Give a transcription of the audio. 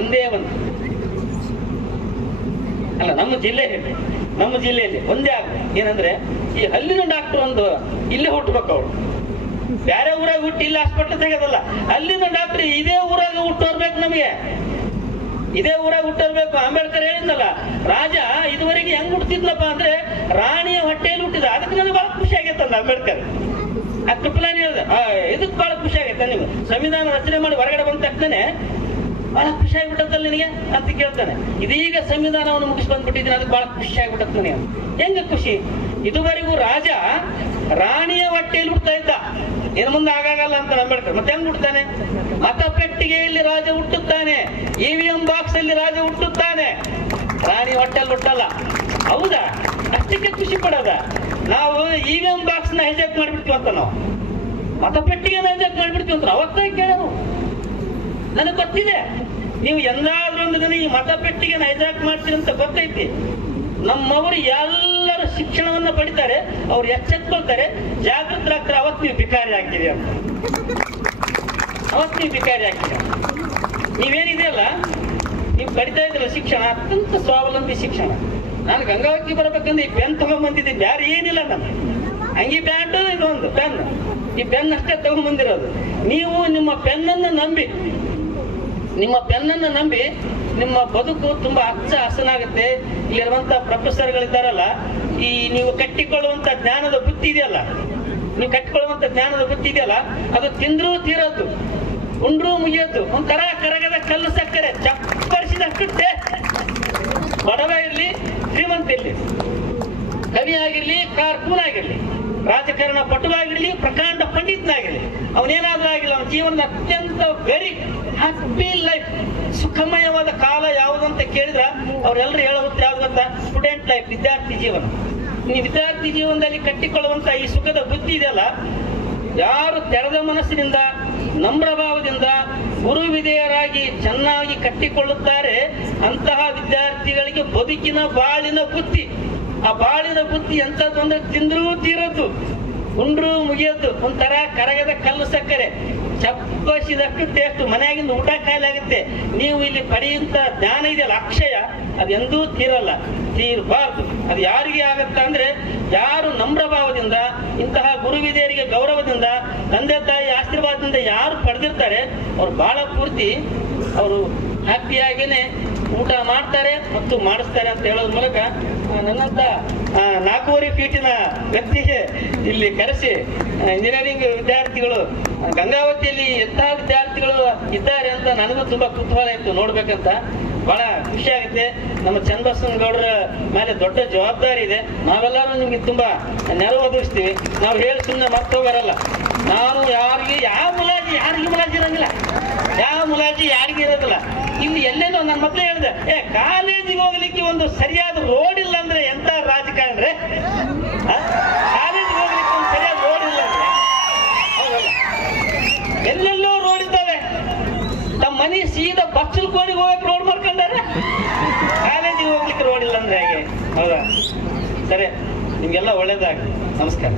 ಒಂದೇ ಒಂದು ಅಲ್ಲ, ನಮ್ಮ ಜಿಲ್ಲೆಯಲ್ಲಿ ಒಂದೇ ಆಗ ಏನಂದ್ರೆ ಈ ಹಲ್ಲಿನ ಡಾಕ್ಟರ್ ಒಂದು ಇಲ್ಲೇ ಹುಟ್ಟಬೇಕು. ಅವ್ರು ಬೇರೆ ಊರಾಗ ಹುಟ್ಟಿ ಇಲ್ಲಿ ಹಾಸ್ಪಿಟಲ್ ತೆಗೆದಲ್ಲ, ಅಲ್ಲಿನ ಡಾಕ್ಟರ್ ಇದೇ ಊರಾಗ ಹುಟ್ಟೋರ್ಬೇಕು. ನಮಗೆ ಇದೇ ಊರಾಗ ಹುಟ್ಟಿರ್ಬೇಕು. ಅಂಬೇಡ್ಕರ್ ಹೇಳಿದ್ನಲ್ಲ, ರಾಜ ಇದುವರೆಗೆ ಹೆಂಗ್ ಹುಟ್ಟಿದ್ಲಪ್ಪ ಅಂದ್ರೆ ರಾಣಿಯ ಹೊಟ್ಟೆಯಲ್ಲಿ ಹುಟ್ಟಿದ. ಅದಕ್ಕೆ ನನಗೆ ಬಹಳ ಖುಷಿ ಆಗೈತಲ್ಲ ಅಂಬೇಡ್ಕರ್. ಆ ಕಪಿಲಾನ್ ಹೇಳ್ದ, ಇದಕ್ ಬಹಳ ಖುಷಿ ಆಗೈತ, ನೀವು ಸಂವಿಧಾನ ರಚನೆ ಮಾಡಿ ಹೊರಗಡೆ ಬಂದ ತಕ್ಷಣ ಬಹಳ ಖುಷಿ ಆಗ್ಬಿಟ್ಟತ್ತಲ್ಲ ನಿನಗೆ ಅಂತ ಕೇಳ್ತಾನೆ. ಇದೀಗ ಸಂವಿಧಾನವನ್ನು ಮುಗಿಸಿ ಬಂದ್ಬಿಟ್ಟಿದ್ದೀನಿ, ಅದಕ್ಕೆ ಬಹಳ ಖುಷಿ ಆಗ್ಬಿಟ್ಟತ್ ನನಗೆ. ಹೆಂಗ ಖುಷಿ? ಇದುವರೆಗೂ ರಾಜ ರಾಣಿಯ ಹೊಟ್ಟೆಯಲ್ಲಿ ಹುಡ್ತಾ ಇದ್ದ, ಇನ್ನು ಮುಂದೆ ಆಗಾಗಲ್ಲ ಅಂತ ಅಂಬೇಡ್ಕರ್. ಮತ್ತೆ ಹೆಂಗ್ ಹುಡ್ತಾನೆ? ಮತಪೆಟ್ಟಿಗೆಯಲ್ಲಿ ರಾಜ ಹುಟ್ಟುತ್ತಾನೆ, EVM ಬಾಕ್ಸ್ ಅಲ್ಲಿ ರಾಜ ಹುಟ್ಟುತ್ತಾನೆ, ರಾಣಿ ಹೊಟ್ಟೆಲ್ಲಿ ಹುಟ್ಟಲ್ಲ. ಹೌದಾ? ಅಷ್ಟಕ್ಕೆ ಖುಷಿ ಪಡೋದ? ನಾವು EVM ಬಾಕ್ಸ್ ನ ಹೈಜಾಕ್ ಮಾಡ್ಬಿಡ್ತೀವಿ ಅಂತ, ನಾವು ಮತಪೆಟ್ಟಿಗೆನ ಹೈಜಾಕ್ ಮಾಡ್ಬಿಡ್ತೀವಿ ಅಂತ ಅವತ್ತಾಗಿ ಕೇಳೋರು. ನನಗೆ ಗೊತ್ತಿದೆ, ನೀವು ಎಂದಾದ್ರೂ ಒಂದು ದಿನ ಈ ಮತಪೆಟ್ಟಿಗೆನ ಹೈಜಾಕ್ ಮಾಡ್ತೀರಿ ಅಂತ ಗೊತ್ತೈತಿ. ನಮ್ಮವರು ಎಲ್ಲರೂ ಶಿಕ್ಷಣವನ್ನ ಪಡಿತಾರೆ, ಅವ್ರು ಎಚ್ಚೆತ್ಕೊಳ್ತಾರೆ, ಜಾಗೃತರಾಗ್ತಾರೆ. ಅವತ್ತು ನೀವು ಭಿಕಾರಿ ಆಗ್ತೀರಿ ಅಂತ, ಅವತ್ತು ನೀವು ಭಿಕಾರಿ ಆಗ್ತೀರಿ. ನೀವೇನಿದೆಯಲ್ಲ, ನೀವು ಕಡಿತಾ ಇದ್ರಲ್ಲ ಶಿಕ್ಷಣ, ಅತ್ಯಂತ ಸ್ವಾವಲಂಬಿ ಶಿಕ್ಷಣ. ನಾನು ಗಂಗಾವತಿ ಬರಬೇಕಂದ್ರೆ ಈ ಪೆನ್ ತಗೊಂಡ್ಬಂದಿದ್ದೆ, ಬ್ಯಾರೆ ಏನಿಲ್ಲ. ನಮ್ಗೆ ಅಂಗಿ ಪ್ಯಾಂಟು, ಇದೊಂದು ಪೆನ್, ಈ ಪೆನ್ ಅಷ್ಟೇ ತಗೊಂಡ್ಬಂದಿರೋದು. ನೀವು ನಿಮ್ಮ ಪೆನ್ನನ್ನು ನಂಬಿ ನಿಮ್ಮ ಬದುಕು ತುಂಬಾ ಹಚ್ಚ ಹಸನಾಗುತ್ತೆ. ಇಲ್ಲಿರುವಂತ ಪ್ರೊಫೆಸರ್ಗಳಿದ್ದಾರಲ್ಲ, ಈ ನೀವು ಕಟ್ಟಿಕೊಳ್ಳುವಂತ ಜ್ಞಾನದ ಬುತ್ತಿ ಇದೆಯಲ್ಲ, ಅದು ತಿಂದ್ರೂ ತೀರೋದು, ಉಂಡ್ರೂ ಮುಗಿಯೋದು. ಒಂಥರ ಕರಗದ ಕಲ್ಲು ಸಕ್ಕರೆ, ಚಪ್ಪರಿಸಿದಷ್ಟು ಟೇಸ್ಟ್. ಬಡವ ಇರ್ಲಿ, ಶ್ರೀಮಂತ ಇರ್ಲಿ, ಕವಿ ಆಗಿರ್ಲಿ, ಕಾರ್ಕೂನ್ ಆಗಿರ್ಲಿ, ರಾಜಕಾರಣ ಪಟುವಾಗಿರ್ಲಿ, ಪ್ರಕಾಂಡ ಪಂಡಿತನಾಗಿರ್ಲಿ, ಅವನೇನಾದ್ರೂ ಆಗಿಲ್ಲ, ಅವನ ಜೀವನದ ಅತ್ಯಂತ ವೆರಿ ಹ್ಯಾಪಿ ಲೈಫ್, ಸುಖಮಯವಾದ ಕಾಲ ಯಾವುದಂತ ಕೇಳಿದ್ರ ಅವ್ರೆಲ್ಲರೂ ಹೇಳುತ್ತೆ ಯಾವ್ದು ಗೊತ್ತಾ? ಸ್ಟೂಡೆಂಟ್ ಲೈಫ್, ವಿದ್ಯಾರ್ಥಿ ಜೀವನ. ಈ ವಿದ್ಯಾರ್ಥಿ ಜೀವನದಲ್ಲಿ ಕಟ್ಟಿಕೊಳ್ಳುವಂತ ಈ ಸುಖದ ಬುದ್ಧಿ ಇದೆಯಲ್ಲ, ಯಾರು ತೆರೆದ ಮನಸ್ಸಿನಿಂದ, ನಮ್ರಭಾವದಿಂದ, ಗುರು ವಿಧೇಯರಾಗಿ ಚೆನ್ನಾಗಿ ಕಟ್ಟಿಕೊಳ್ಳುತ್ತಾರೆ, ಅಂತಹ ವಿದ್ಯಾರ್ಥಿಗಳಿಗೆ ಬದುಕಿನ ಬಾಳಿನ ಬುದ್ಧಿ, ಆ ಬಾಳಿನ ಬುದ್ಧಿ ಎಂತದ್ದು ಅಂದ್ರೆ ತಿಂದ್ರೂ ತೀರದ್ದು, ಉಂಡ್ರೂ ಮುಗಿಯೋದು. ಒಂಥರ ಕರಗದ ಕಲ್ಲು ಸಕ್ಕರೆ, ಚಪ್ಪಸಿದಷ್ಟು ಟೇಸ್ಟ್. ಮನೆಯಾಗಿಂದ ಊಟ ಖಾಲಿ ಆಗುತ್ತೆ. ನೀವು ಇಲ್ಲಿ ಪಡೆಯುವಂತ ಜ್ಞಾನ ಇದೆಯಲ್ಲ, ಅಕ್ಷಯ, ಅದು ಎಂದೂ ತೀರಬಾರ್ದು. ಅದು ಯಾರಿಗೆ ಆಗತ್ತ ಅಂದ್ರೆ, ಯಾರು ನಮ್ರಭಾವದಿಂದ, ಇಂತಹ ಗುರುವಿದೇರಿಗೆ ಗೌರವದಿಂದ, ತಂದೆ ತಾಯಿ ಆಶೀರ್ವಾದದಿಂದ ಯಾರು ಪಡೆದಿರ್ತಾರೆ, ಅವ್ರು ಬಹಳ ಪೂರ್ತಿ ಅವರು ಹ್ಯಾಪಿಯಾಗೇನೆ ಊಟ ಮಾಡ್ತಾರೆ ಮತ್ತು ಮಾಡಿಸ್ತಾರೆ ಅಂತ ಹೇಳೋದ್ರ ಮೂಲಕ ನನ್ನಂತ 4.5 ಫೀಟಿನ ವ್ಯಕ್ತಿಗೆ ಇಲ್ಲಿ ಕರೆಸಿ ಇಂಜಿನಿಯರಿಂಗ್ ವಿದ್ಯಾರ್ಥಿಗಳು ಗಂಗಾವತಿಯಲ್ಲಿ ಎಂತಹ ವಿದ್ಯಾರ್ಥಿಗಳು ಇದ್ದಾರೆ ಅಂತ ನನಗೂ ತುಂಬಾ ಕುತೂಹಲ ಇತ್ತು ನೋಡ್ಬೇಕಂತ. ಬಹಳ ಖುಷಿ ಆಗುತ್ತೆ. ನಮ್ಮ ಚನ್ನಬಸವನಗೌಡರ ಮೇಲೆ ದೊಡ್ಡ ಜವಾಬ್ದಾರಿ ಇದೆ. ನಾವೆಲ್ಲರೂ ನಿಮ್ಗೆ ತುಂಬಾ ನೆರವು ಒದಗಿಸ್ತೀವಿ. ನಾವು ಹೇಳಿ ಸುಮ್ಮನೆ ಮರ್ತೋಗಾರಲ್ಲ. ನಾವು ಯಾರಿಗೆ ಯಾವ ಮುಲಾಜಿ ಇರಂಗಿಲ್ಲ, ಯಾವ ಮುಲಾಜಿ ಯಾರಿಗೆ ಇರೋದಿಲ್ಲ. ಇಲ್ಲಿ ಎಲ್ಲೇನೋ ನನ್ನ ಮೊದಲೇ ಹೇಳಿದೆ, ಕಾಲೇಜಿಗೆ ಹೋಗ್ಲಿಕ್ಕೆ ಒಂದು ಸರಿಯಾದ ರೋಡ್ ಇಲ್ಲ ಅಂದ್ರೆ ಎಂತ ರಾಜಕಾರಣ್ರೆ? ಕಾಲೇಜಿಗೆ ಹೋಗ್ಲಿಕ್ಕೆ ಒಂದು ಸರಿಯಾದ ರೋಡ್ ಇಲ್ಲ ಅಂದ್ರೆ ಎಲ್ಲೆಲ್ಲೋ ರೋಡ್ ಇದ್ದಾವೆ. ತಮ್ಮ ಮನೆ ಸೀದಾ ಬಚ್ಚಲ್ಕೋಡಿಗೆ ಹೋಗಕ್ಕೆ ರೋಡ್ ಮಾಡ್ಕೊಂಡಾರೆ, ಕಾಲೇಜಿಗೆ ಹೋಗ್ಲಿಕ್ಕೆ ರೋಡ್ ಇಲ್ಲ ಅಂದ್ರೆ ಹೇಗೆ? ಹೌದಾ? ಸರಿ, ನಿಮ್ಗೆಲ್ಲ ಒಳ್ಳೇದಾಗಲಿ. ನಮಸ್ಕಾರ.